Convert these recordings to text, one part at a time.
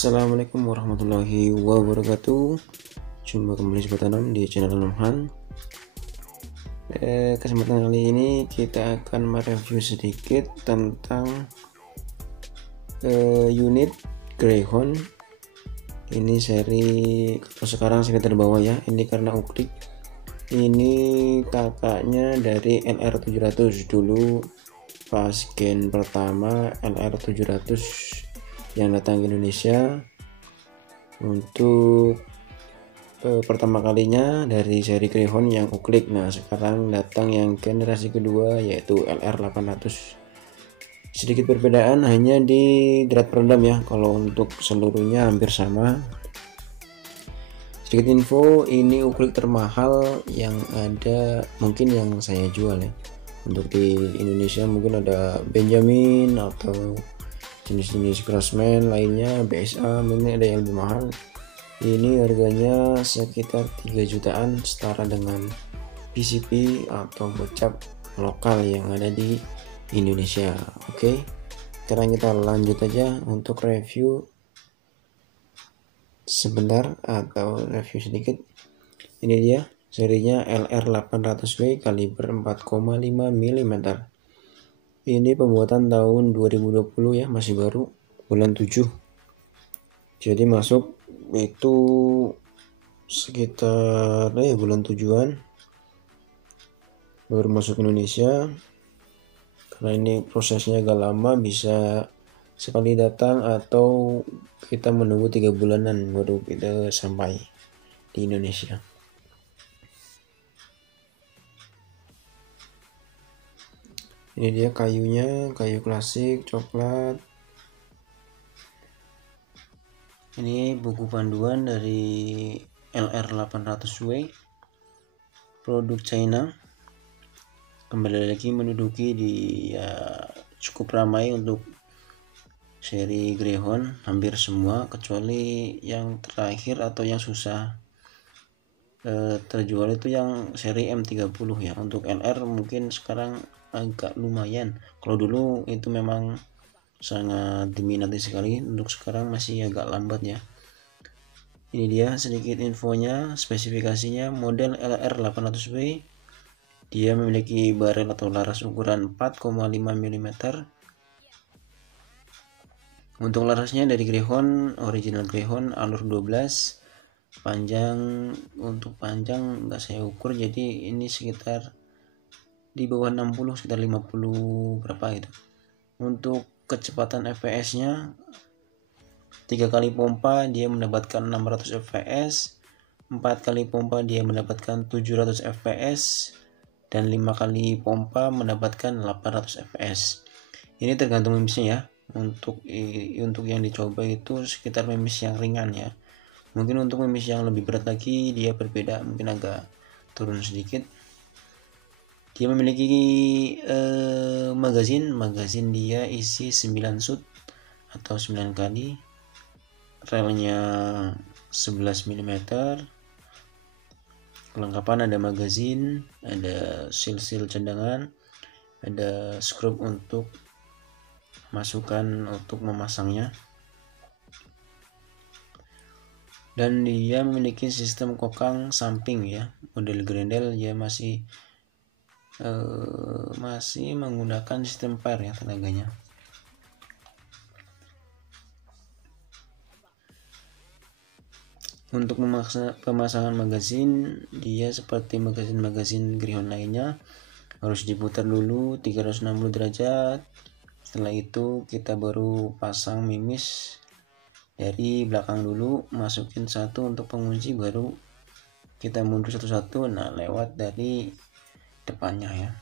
Assalamualaikum warahmatullahi wabarakatuh. Jumpa kembali Sobat Tanam di channel Nomhan. Kesempatan kali ini kita akan mereview sedikit tentang unit Greyhound. Ini seri sekarang seri terbawah ya. Ini karena uklik. Ini kakaknya dari LR700 dulu. Pas gen pertama LR700 yang datang ke Indonesia untuk pertama kalinya dari seri Greyhound yang uklik. Nah, sekarang datang yang generasi kedua yaitu LR800. Sedikit perbedaan hanya di drat peredam ya. Kalau untuk seluruhnya hampir sama. Sedikit info, ini uklik termahal yang ada, mungkin yang saya jual ya. Untuk di Indonesia mungkin ada Benjamin atau jenis-jenis Crossman lainnya, BSA mungkin ada yang lebih mahal. Ini harganya sekitar 3 jutaan setara dengan PCP atau gocap lokal yang ada di Indonesia. Oke, sekarang kita lanjut aja untuk review sebentar atau review sedikit. Ini dia serinya LR800W kaliber 4,5 mm. Ini pembuatan tahun 2020 ya, masih baru, bulan 7. Jadi masuk itu sekitar bulan 7-an baru masuk Indonesia. Karena ini prosesnya agak lama, bisa sekali datang atau kita menunggu 3 bulanan baru kita sampai di Indonesia. Ini dia kayunya, kayu klasik coklat. Ini buku panduan dari LR800W, produk China. Kembali lagi menduduki di cukup ramai untuk seri Greyhound, hampir semua kecuali yang terakhir atau yang susah terjual itu yang seri M30 ya. Untuk LR mungkin sekarang agak lumayan, kalau dulu itu memang sangat diminati sekali, untuk sekarang masih agak lambat ya. Ini dia sedikit infonya, spesifikasinya. Model LR800W, dia memiliki barel atau laras ukuran 4,5 mm. Untuk larasnya dari Greyhound, original Greyhound alur 12, panjang, untuk panjang nggak saya ukur, jadi ini sekitar di bawah 60, sekitar 50 berapa gitu. Untuk kecepatan fps nya 3 kali pompa dia mendapatkan 600 fps, 4 kali pompa dia mendapatkan 700 fps, dan 5 kali pompa mendapatkan 800 fps. Ini tergantung memisnya ya. Untuk yang dicoba itu sekitar memis yang ringan ya. Mungkin untuk memis yang lebih berat lagi dia berbeda, mungkin agak turun sedikit. Dia memiliki magazin dia isi 9 shoot atau 9 kali. Relnya 11 mm. Kelengkapan ada magazin, ada seal cadangan, ada skrup untuk masukkan untuk memasangnya. Dan dia memiliki sistem kokang samping ya. Model Grendel dia masih menggunakan sistem pair ya tenaganya. Untuk pemasangan magazin, dia seperti magazin Greyhound lainnya, harus diputar dulu 360 derajat. Setelah itu kita baru pasang mimis dari belakang dulu, masukin satu untuk pengunci, baru kita mundur satu-satu, nah lewat dari depannya ya.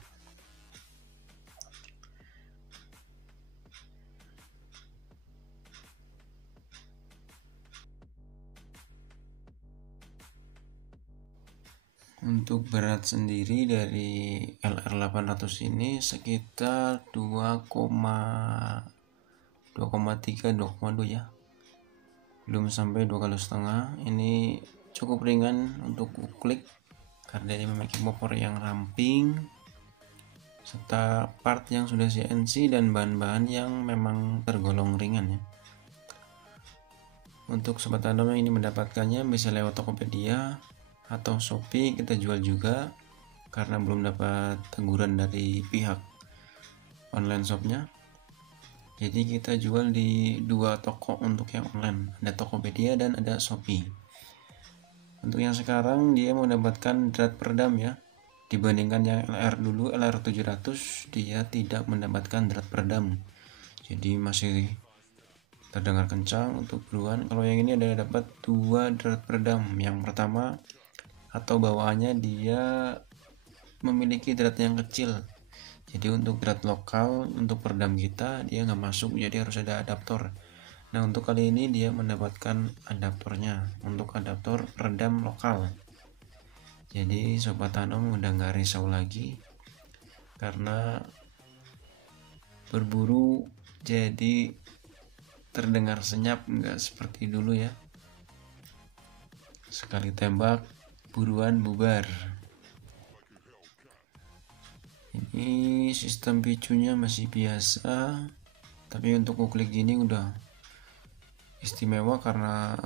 Untuk berat sendiri dari LR800 ini sekitar 2,3 2,2 ya, belum sampai 2,5 kali. Ini cukup ringan untuk uklik karena dia memiliki bopor yang ramping serta part yang sudah CNC dan bahan-bahan yang memang tergolong ringan ya. Untuk sobat tanam yang ini mendapatkannya bisa lewat Tokopedia atau Shopee, kita jual juga karena belum dapat teguran dari pihak online shopnya. Jadi kita jual di dua toko untuk yang online, ada Tokopedia dan ada Shopee. Untuk yang sekarang dia mendapatkan drat peredam ya, dibandingkan yang LR dulu, LR 700 dia tidak mendapatkan drat peredam, jadi masih terdengar kencang untuk buruan. Kalau yang ini ada dapat 2 drat peredam. Yang pertama atau bawaannya dia memiliki drat yang kecil, jadi untuk drat lokal untuk peredam kita dia nggak masuk, jadi harus ada adaptor. Nah untuk kali ini dia mendapatkan adaptornya untuk adaptor peredam lokal. Jadi sobat tanam udah nggak risau lagi karena berburu jadi terdengar senyap, nggak seperti dulu ya, sekali tembak buruan bubar. Ini sistem picunya masih biasa, tapi untuk uklik gini udah istimewa karena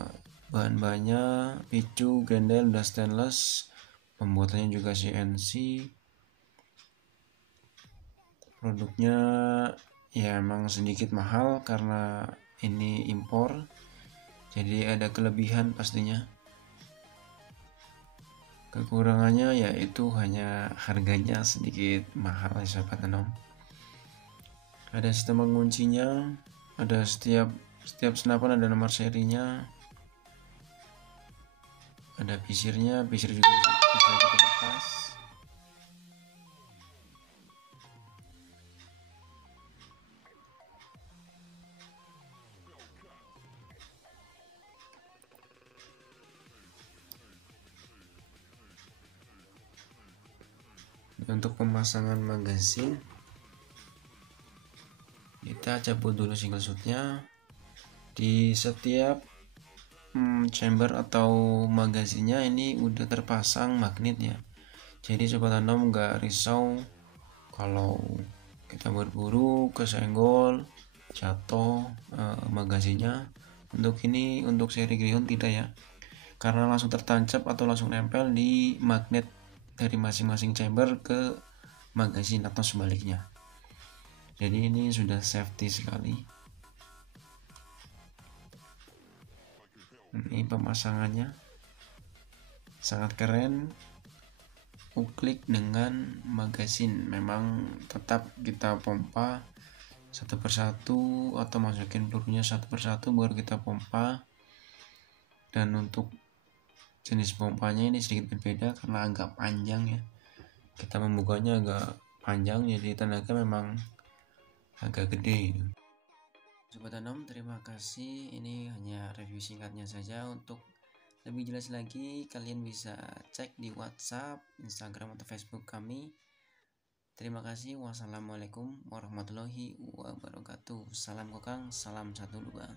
bahan-bahannya picu, grendel, udah stainless, pembuatannya juga CNC. Produknya ya emang sedikit mahal karena ini impor, jadi ada kelebihan pastinya. Kekurangannya yaitu hanya harganya sedikit mahal ya sahabat tanam. Ada sistem menguncinya, ada setiap senapan ada nomor serinya, ada pisirnya, pisir juga bisa kita lepas. Untuk pemasangan magazin kita cabut dulu single shootnya. Di setiap chamber atau magazinnya ini udah terpasang magnetnya, jadi sobat tanam nggak risau kalau kita berburu kesenggol jatuh magazinnya. Untuk ini untuk seri Greyhound tidak ya, karena langsung tertancap atau langsung nempel di magnet dari masing-masing chamber ke magazin atau sebaliknya, jadi ini sudah safety sekali. Ini pemasangannya sangat keren, uklik dengan magazin. Memang tetap kita pompa satu persatu atau masukin pelurunya satu persatu baru kita pompa. Dan untuk jenis pompanya ini sedikit berbeda karena agak panjang ya, kita membukanya agak panjang, jadi tenaga memang agak gede. Sobat tanam, terima kasih. Ini hanya review singkatnya saja. Untuk lebih jelas lagi kalian bisa cek di WhatsApp, Instagram atau Facebook kami. Terima kasih. Wassalamualaikum warahmatullahi wabarakatuh. Salam kokang, salam satu lubang.